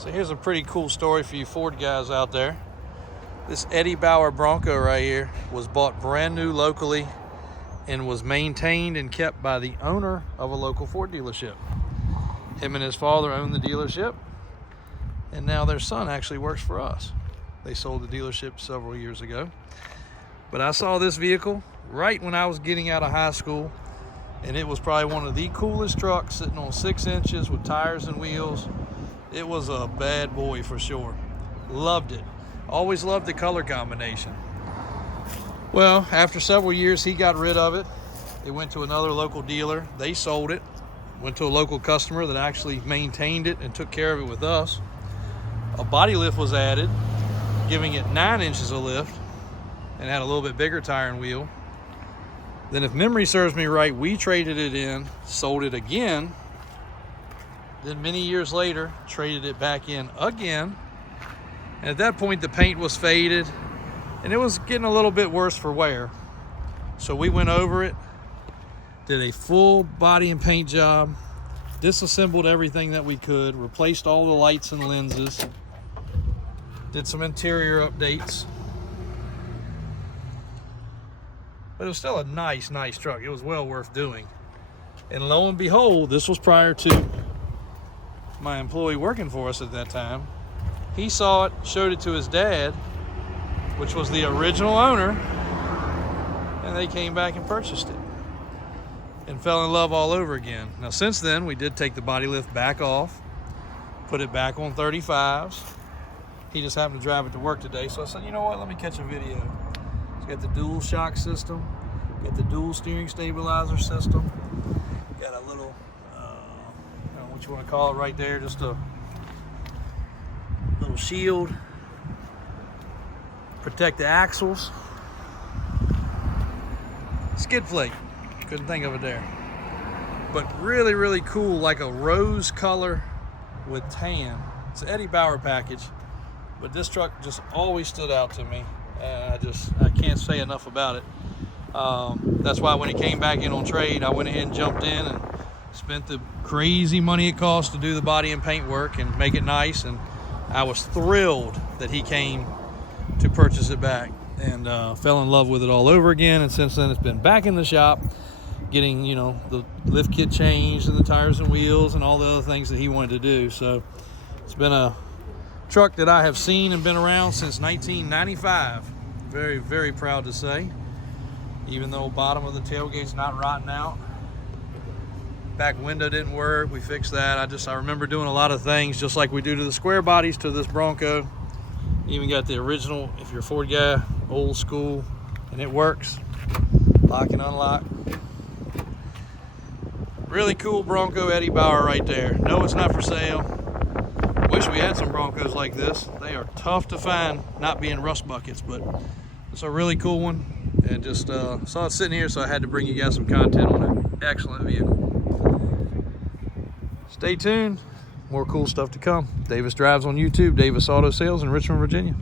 So here's a pretty cool story for you Ford guys out there. This Eddie Bauer Bronco right here was bought brand new locally and was maintained and kept by the owner of a local Ford dealership. Him and his father owned the dealership, and now their son actually works for us. They sold the dealership several years ago. But I saw this vehicle right when I was getting out of high school, and it was probably one of the coolest trucks, sitting on 6 inches with tires and wheels. It was a bad boy for sure. Loved it. Always loved the color combination. Well, after several years, he got rid of it. It went to another local dealer. They sold it. Went to a local customer that actually maintained it and took care of it with us. A body lift was added, giving it 9 inches of lift, and had a little bit bigger tire and wheel. Then, if memory serves me right, we traded it in, sold it again. Then many years later, traded it back in again. And at that point, the paint was faded and it was getting a little bit worse for wear. So we went over it, did a full body and paint job, disassembled everything that we could, replaced all the lights and lenses, did some interior updates. But it was still a nice truck. It was well worth doing. And lo and behold, this was prior to my employee working for us at that time. He saw it, showed it to his dad, which was the original owner, and they came back and purchased it and fell in love all over again. Now, since then, we did take the body lift back off, put it back on 35s. He just happened to drive it to work today, so I said, you know what, let me catch a video. It's got the dual shock system, got the dual steering stabilizer system, got a little what you want to call it right there, just a little shield, protect the axles, skid plate, couldn't think of it there, but really cool, like a rose color with tan. It's an Eddie Bauer package, but this truck just always stood out to me, and I can't say enough about it. That's why when it came back in on trade, I went ahead and jumped in and spent the crazy money it cost to do the body and paint work and make it nice, and I was thrilled that he came to purchase it back and fell in love with it all over again. And since then, it's been back in the shop getting, you know, the lift kit changed and the tires and wheels and all the other things that he wanted to do. So it's been a truck that I have seen and been around since 1995. Very proud to say, even though bottom of the tailgate's not rotting out. Back window didn't work, we fixed that. I remember doing a lot of things just like we do to the square bodies to this Bronco. Even got the original, if you're a Ford guy, old school, and it works. Lock and unlock. Really cool Bronco Eddie Bauer right there. No, it's not for sale. Wish we had some Broncos like this. They are tough to find, not being rust buckets, but it's a really cool one. And just saw it sitting here, so I had to bring you guys some content on it. Excellent vehicle. Stay tuned, more cool stuff to come. Davis Drives on YouTube, Davis Auto Sales in Richmond, Virginia.